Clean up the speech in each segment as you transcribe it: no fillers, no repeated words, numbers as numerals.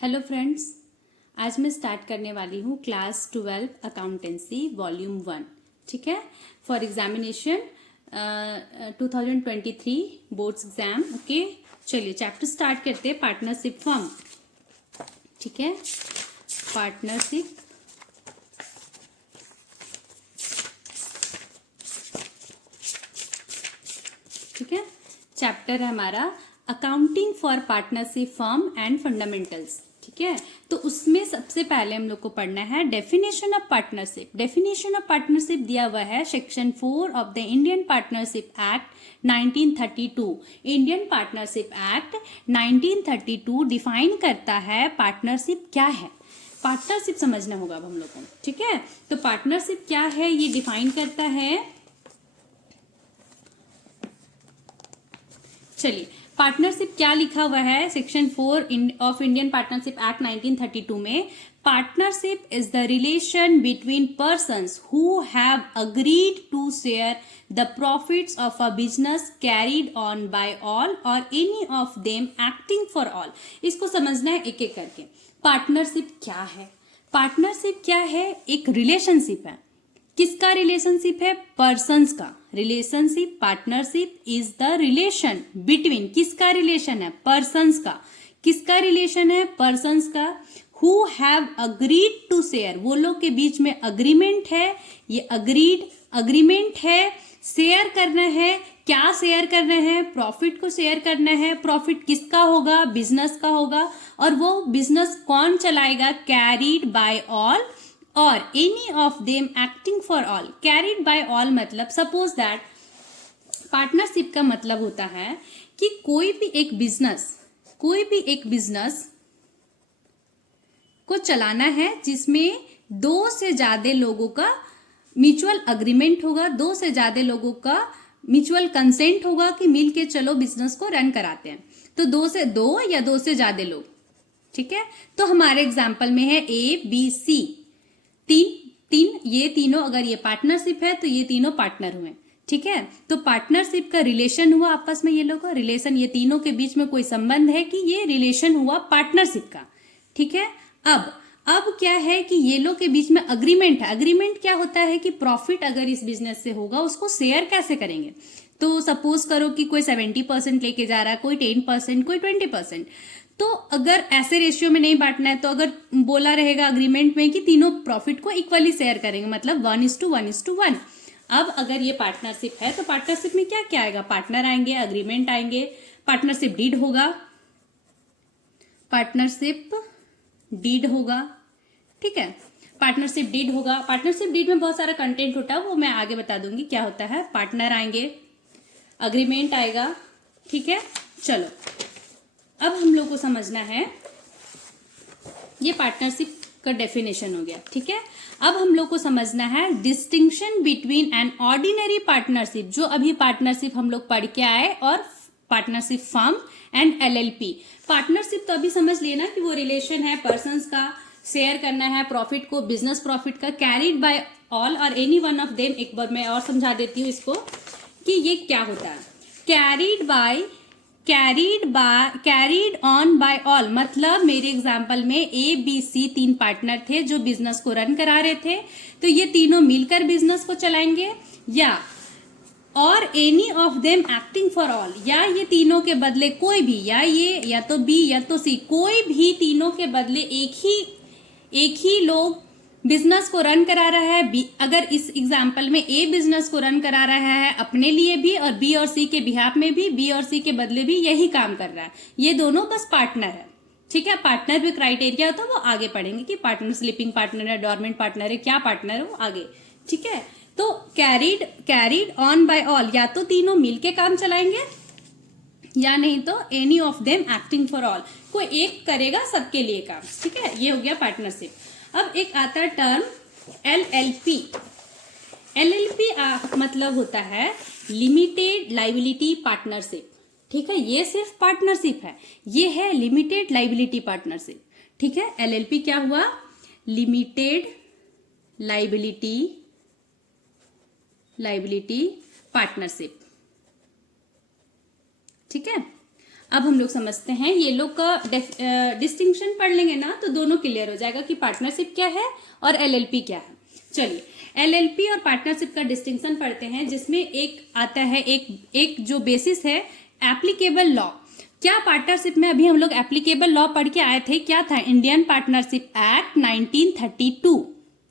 Hello friends, आज मैं start करने वाली हूँ क्लास 12 अकाउंटेंसी वॉल्यूम 1। ठीक है, for examination 2023 boards exam. Okay, चलिए चैप्टर स्टार्ट करते हैं। Partnership firm. ठीक है, पार्टनरशिप ठीक है, चैप्टर है हमारा accounting for partnership firm and fundamentals. ठीक है, तो उसमें सबसे पहले हम लोग को पढ़ना है definition of partnership. Definition of partnership दिया हुआ है section 4 of the Indian partnership act 1932। Indian partnership act 1932 define करता है पार्टनरशिप क्या है। पार्टनरशिप समझना होगा अब हम लोग को। ठीक है, तो पार्टनरशिप क्या है ये डिफाइन करता है। चलिए, पार्टनरशिप क्या लिखा हुआ है section 4 of Indian partnership act 1932 में। Partnership is the relation between persons who have agreed to share the profits of a business carried on by all or any of them acting for all. इसको समझना है एक एक करके। Partnership क्या है? Partnership क्या है? एक रिलेशनशिप है। किसका रिलेशनशिप है? पर्सन्स का relationship. Partnership is the relation between, किसका रिलेशन है? पर्सन्स का। किसका रिलेशन है? पर्सन्स का। Who have agreed to share, वो लोग के बीच में अग्रीमेंट है। ये अग्रीमेंट है। शेयर करना है। क्या शेयर करना है? प्रॉफिट को शेयर करना है। प्रॉफिट किसका होगा? बिजनेस का होगा। और वो बिजनेस कौन चलाएगा? Carried bye all or any of them acting for all. Carried bye all मतलब सपोज दैट पार्टनरशिप का मतलब होता है कि कोई भी एक बिजनेस को चलाना है जिसमें दो से ज्यादा लोगों का म्यूचुअल अग्रीमेंट होगा, दो से ज्यादा लोगों का म्यूचुअल कंसेंट होगा कि मिलके चलो बिजनेस को रन कराते हैं। तो दो या दो से ज्यादा लोग। ठीक है, तो हमारे एग्जाम्पल में है ए बी सी, तीन ये तीनों, अगर ये पार्टनरशिप है तो ये तीनों पार्टनर हुए। ठीक है, तो पार्टनरशिप का रिलेशन हुआ आपस में, ये लोग का रिलेशन, ये तीनों के बीच में कोई संबंध है कि ये रिलेशन हुआ पार्टनरशिप का। ठीक है, अब क्या है कि ये लोग के बीच में अग्रीमेंट है। अग्रीमेंट क्या होता है कि प्रॉफिट अगर इस बिजनेस से होगा उसको शेयर कैसे करेंगे। तो सपोज करो कि कोई 70% लेके जा रहा है, कोई 10%, कोई 20%। तो अगर ऐसे रेशियो में नहीं बांटना है तो अगर बोला रहेगा अग्रीमेंट में कि तीनों प्रॉफिट को इक्वली शेयर करेंगे, मतलब 1:1:1। अब अगर ये पार्टनरशिप है तो पार्टनरशिप में क्या क्या आएगा? पार्टनर आएंगे, अग्रीमेंट आएंगे, पार्टनरशिप डीड होगा। ठीक है, पार्टनरशिप डीड होगा। पार्टनरशिप डीड में बहुत सारा कंटेंट होता है, वो मैं आगे बता दूंगी क्या होता है। पार्टनर आएंगे, अग्रीमेंट आएगा। ठीक है, चलो अब हम लोग को समझना है, ये पार्टनरशिप का डेफिनेशन हो गया। ठीक है, अब हम लोग को समझना है distinction between an ordinary partnership, जो अभी पार्टनरशिप हम लोग पढ़ के आए, और partnership firm and LLP. Partnership तो अभी समझ लिए ना कि वो रिलेशन है पर्सन्स का, शेयर करना है प्रॉफिट को, बिजनेस प्रॉफिट का, carried bye all or any one of them. एक बार मैं और समझा देती हूँ इसको कि ये क्या होता है। कैरीड ऑन बाय ऑल मतलब मेरे एग्जाम्पल में ए बी सी तीन पार्टनर थे जो बिजनेस को रन करा रहे थे। तो ये तीनों मिलकर बिजनेस को चलाएंगे, या और any of them acting for all, या ये तीनों के बदले कोई भी, या ये या तो बी या तो सी, कोई भी तीनों के बदले एक ही लोग बिजनेस को रन करा रहा है। अगर इस एग्जाम्पल में ए बिजनेस को रन करा रहा है अपने लिए भी, और बी और सी के बिहाफ में भी, बी और सी के बदले भी यही काम कर रहा है। ये दोनों बस पार्टनर है। ठीक है, पार्टनर भी क्राइटेरिया होता है, वो आगे पढ़ेंगे कि पार्टनर स्लीपिंग पार्टनर है, डॉर्मेंट पार्टनर है, क्या पार्टनर है वो आगे। ठीक है, तो कैरीड ऑन बाय ऑल, या तो तीनों मिलके काम चलाएंगे, या नहीं तो any of them acting for all, कोई एक करेगा सबके लिए काम। ठीक है, ये हो गया पार्टनरशिप। अब एक आता है टर्म एलएलपी। एलएलपी मतलब होता है लिमिटेड लाइबिलिटी पार्टनरशिप। ठीक है, ये सिर्फ पार्टनरशिप है, ये है लिमिटेड लाइबिलिटी पार्टनरशिप। ठीक है, एलएलपी क्या हुआ? Limited liability partnership. ठीक है, अब हम लोग समझते हैं, ये लोग का डिस्टिंक्शन पढ़ लेंगे ना तो दोनों क्लियर हो जाएगा कि पार्टनरशिप क्या है और एलएलपी क्या है। चलिए एलएलपी और पार्टनरशिप का डिस्टिंक्शन पढ़ते हैं, जिसमें एक आता है एक जो बेसिस है एप्लीकेबल लॉ। क्या पार्टनरशिप में अभी हम लोग एप्लीकेबल लॉ पढ़ के आए थे, क्या था? इंडियन पार्टनरशिप एक्ट 1932,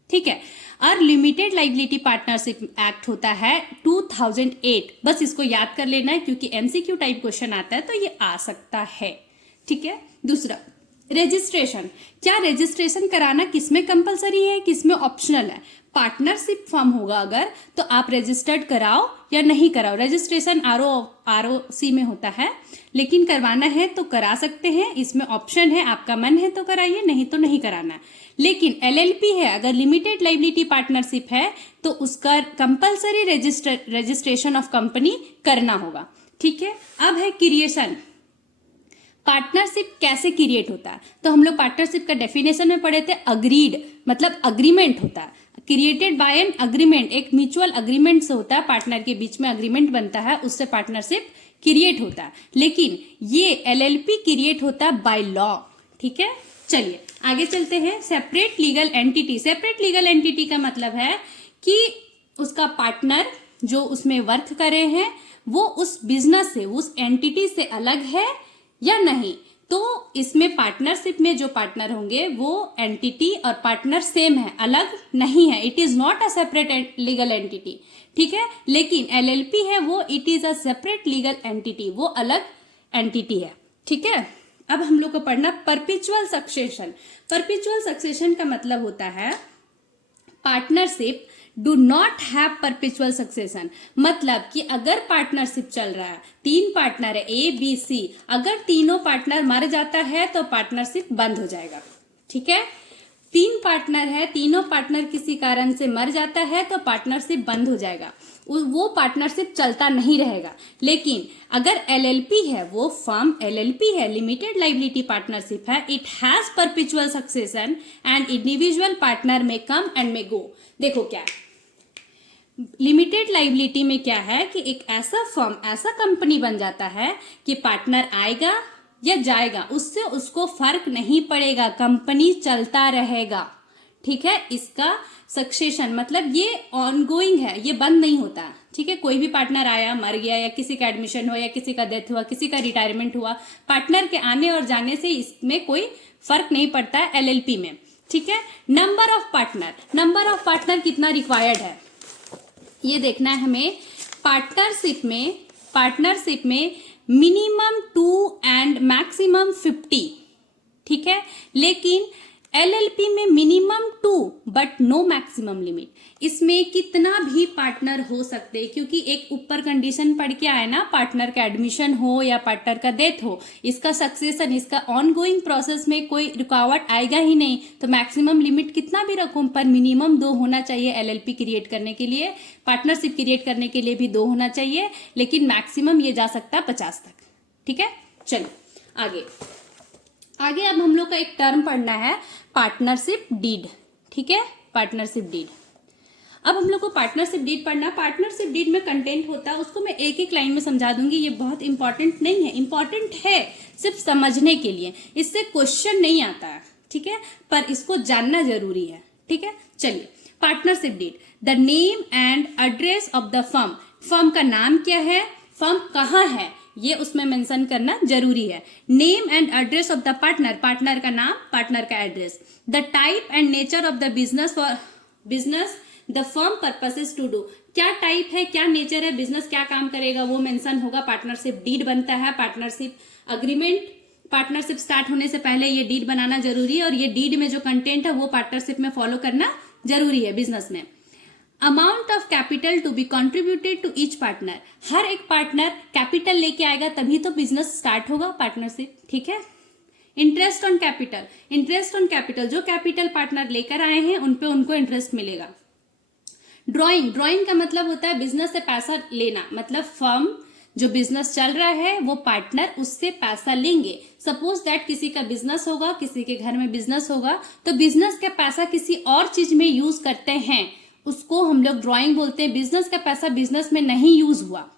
ठीक है। और लिमिटेड लाइबिलिटी पार्टनरशिप एक्ट होता है 2008। बस इसको याद कर लेना है क्योंकि एमसीक्यू टाइप क्वेश्चन आता है तो ये आ सकता है, ठीक है। दूसरा रजिस्ट्रेशन, क्या रजिस्ट्रेशन कराना किसमें कंपलसरी है, किसमें ऑप्शनल है? पार्टनरशिप फॉर्म होगा अगर तो आप रजिस्टर्ड कराओ या नहीं कराओ। रजिस्ट्रेशन आरओसी में होता है, लेकिन करवाना है तो करा सकते हैं, इसमें ऑप्शन है, आपका मन है तो कराइए, नहीं तो नहीं कराना। लेकिन एलएलपी है, अगर लिमिटेड लाइबिलिटी पार्टनरशिप है तो उसका कंपलसरी रजिस्ट्रेशन ऑफ कंपनी करना होगा, ठीक है। अब है क्रिएशन, पार्टनरशिप कैसे क्रिएट होता है? तो हम लोग पार्टनरशिप का डेफिनेशन में पढ़े थे, अग्रीड मतलब अग्रीमेंट होता है, क्रिएटेड बाय एन अग्रीमेंट, एक म्यूचुअल अग्रीमेंट से होता है, पार्टनर के बीच में अग्रीमेंट बनता है, उससे पार्टनरशिप क्रिएट होता है। लेकिन ये एलएलपी क्रिएट होता है बाय लॉ, ठीक है। चलिए आगे चलते हैं। Separate legal entity, separate legal entity का मतलब है कि उसका पार्टनर जो उसमें वर्क कर रहे हैं वो उस बिजनेस से, उस एंटिटी से अलग है या नहीं। तो इसमें पार्टनरशिप में जो पार्टनर होंगे वो एंटिटी और पार्टनर सेम है, अलग नहीं है। It is not a separate legal entity, ठीक है। लेकिन एलएलपी है वो it is a separate legal entity, वो अलग एंटिटी है, ठीक है। अब हम लोग को पढ़ना परपेचुअल सक्सेशन। परपेचुअल सक्सेशन का मतलब होता है partnership do not have perpetual succession, मतलब कि अगर पार्टनरशिप चल रहा है, तीन पार्टनर है ए बी सी, अगर तीनों पार्टनर मर जाता है तो पार्टनरशिप बंद हो जाएगा, ठीक है। तीन पार्टनर है, तीनों पार्टनर किसी कारण से मर जाता है तो पार्टनरशिप बंद हो जाएगा, वो पार्टनरशिप चलता नहीं रहेगा। लेकिन अगर एलएलपी है, वो फर्म एलएलपी है, लिमिटेड लाइबिलिटी पार्टनरशिप है, it has perpetual succession and individual partner में कम एंड में गो। देखो क्या लिमिटेड लाइबिलिटी में क्या है कि एक ऐसा फर्म, ऐसा कंपनी बन जाता है कि पार्टनर आएगा या जाएगा उससे उसको फर्क नहीं पड़ेगा, कंपनी चलता रहेगा, ठीक है। इसका सक्सेशन मतलब ये ऑनगोइंग है, ये बंद नहीं होता, ठीक है। कोई भी पार्टनर आया, मर गया, या किसी का एडमिशन हुआ, या किसी का डेथ हुआ, किसी का रिटायरमेंट हुआ, पार्टनर के आने और जाने से इसमें कोई फर्क नहीं पड़ता है एलएलपी में, ठीक है। Number of partner, number of partner कितना रिक्वायर्ड है ये देखना है हमें। पार्टनरशिप में मिनिमम 2 एंड मैक्सिमम 50, ठीक है। लेकिन एलएलपी में minimum 2 but no maximum limit. इसमें कितना भी पार्टनर हो सकते हैं, क्योंकि एक ऊपर कंडीशन पढ़ के आए ना, पार्टनर का एडमिशन हो या पार्टनर का डेथ हो, इसका सक्सेशन, इसका ऑनगोइंग प्रोसेस में कोई रुकावट आएगा ही नहीं, तो मैक्सिमम लिमिट कितना भी रखूं पर मिनिमम 2 होना चाहिए एलएलपी क्रिएट करने के लिए। पार्टनरशिप क्रिएट करने के लिए भी 2 होना चाहिए, लेकिन मैक्सिमम ये जा सकता है 50 तक, ठीक है। चलो आगे अब हम लोग का एक टर्म पढ़ना है पार्टनरशिप डीड, ठीक है। पार्टनरशिप डीड, अब हम लोग को पार्टनरशिप डीड पढ़ना। पार्टनरशिप डीड में कंटेंट होता है, उसको मैं एक एक लाइन में समझा दूंगी, ये बहुत इंपॉर्टेंट नहीं है, इंपॉर्टेंट है सिर्फ समझने के लिए, इससे क्वेश्चन नहीं आता है, ठीक है, पर इसको जानना जरूरी है, ठीक है। चलिए partnership deed, the name and address of the firm, firm का नाम क्या है, फर्म कहाँ है, ये उसमें मेंशन करना जरूरी है। Name and address of the partner, partner का नाम, पार्टनर का address. The type and nature of the business for business the firm purposes to do, क्या टाइप है, क्या नेचर है, बिजनेस क्या काम करेगा, वो मेंशन होगा। पार्टनरशिप डीड बनता है, पार्टनरशिप अग्रीमेंट, पार्टनरशिप स्टार्ट होने से पहले ये डीड बनाना जरूरी है, और ये डीड में जो कंटेंट है वो पार्टनरशिप में फॉलो करना जरूरी है बिजनेस में। Amount of capital to be contributed to each partner, हर एक पार्टनर कैपिटल लेके आएगा तभी तो बिजनेस स्टार्ट होगा पार्टनरशिप, ठीक है। Interest on capital, interest on capital, जो कैपिटल पार्टनर लेकर आए हैं उन पे उनको इंटरेस्ट मिलेगा। ड्रॉइंग, ड्रॉइंग का मतलब होता है बिजनेस से पैसा लेना, मतलब फर्म जो बिजनेस चल रहा है वो पार्टनर उससे पैसा लेंगे। सपोज दैट किसी का बिजनेस होगा, किसी के घर में बिजनेस होगा, तो बिजनेस का पैसा किसी और चीज में यूज करते हैं, उसको हम लोग ड्राइंग बोलते हैं। बिजनेस का पैसा बिजनेस में नहीं यूज हुआ,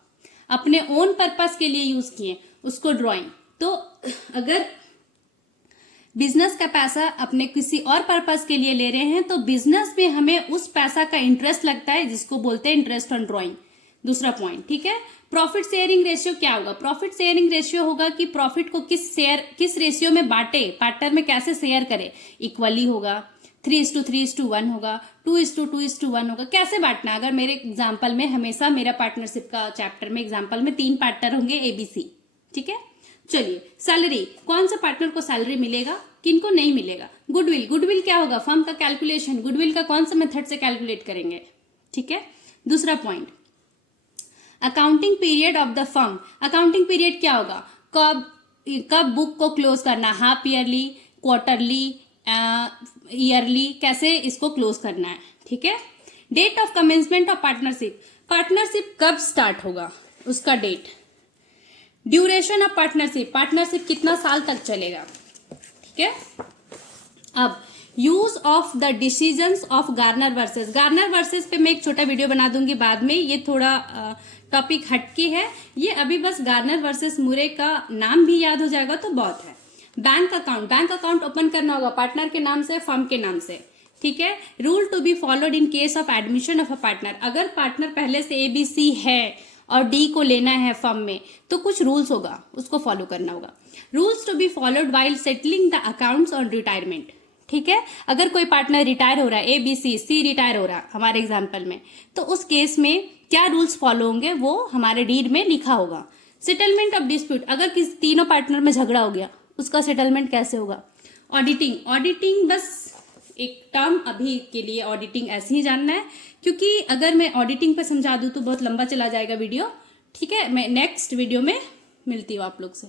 अपने ओन पर्पस के लिए यूज किए, उसको ड्राइंग, तो अगर बिजनेस का पैसा अपने किसी और पर्पस के लिए ले रहे हैं तो बिजनेस में हमें उस पैसा का इंटरेस्ट लगता है, जिसको बोलते हैं इंटरेस्ट ऑन ड्रॉइंग। दूसरा पॉइंट, ठीक है। प्रॉफिट शेयरिंग रेशियो क्या होगा? प्रॉफिट शेयरिंग रेशियो होगा कि प्रॉफिट को किस रेशियो में बांटे, पार्टनर में कैसे शेयर करे। इक्वली होगा, 3:3:1 होगा, 2:2:1 होगा, कैसे बांटना। अगर मेरे एग्जाम्पल में हमेशा मेरा पार्टनरशिप का चैप्टर में एग्जाम्पल में 3 पार्टनर होंगे ABC, ठीक है। चलिए, सैलरी, कौन सा पार्टनर को सैलरी मिलेगा, किनको नहीं मिलेगा। गुडविल, गुडविल क्या होगा? फर्म का कैलकुलेशन, गुडविल का कौन सा मेथड से कैलकुलेट करेंगे, ठीक है। दूसरा point, accounting period of the firm. Accounting period क्या होगा? कब बुक को क्लोज करना, हाफ ईयरली, क्वार्टरली, ईयरली, कैसे इसको क्लोज करना है, ठीक है। Date of commencement of partnership, partnership कब स्टार्ट होगा उसका date. Duration of partnership, partnership कितना साल तक चलेगा, ठीक है। अब use of the decisions of Garner versus, Garner versus पे मैं एक छोटा वीडियो बना दूंगी बाद में, ये थोड़ा टॉपिक हटके है, ये अभी बस गार्नर वर्सेस मुरे का नाम भी याद हो जाएगा तो बहुत है। Bank account, bank account open करना होगा पार्टनर के नाम से, फर्म के नाम से, ठीक है। Rule to be followed in case of admission of a partner, अगर पार्टनर पहले से ABC है और D को लेना है फर्म में तो कुछ रूल्स होगा, उसको फॉलो करना होगा। Rules to be followed while settling the accounts on retirement, ठीक है। अगर कोई पार्टनर रिटायर हो रहा है, ABC, C रिटायर हो रहा है हमारे एग्जाम्पल में, तो उस केस में क्या रूल्स फॉलो होंगे वो हमारे डीड में लिखा होगा। सेटलमेंट ऑफ डिस्प्यूट, अगर किसी तीनों पार्टनर में झगड़ा हो गया उसका सेटलमेंट कैसे होगा। ऑडिटिंग, ऑडिटिंग बस एक टर्म अभी के लिए ऑडिटिंग ऐसे ही जानना है, क्योंकि अगर मैं ऑडिटिंग पे समझा दूं तो बहुत लंबा चला जाएगा वीडियो, ठीक है। मैं नेक्स्ट वीडियो में मिलती हूँ आप लोग से।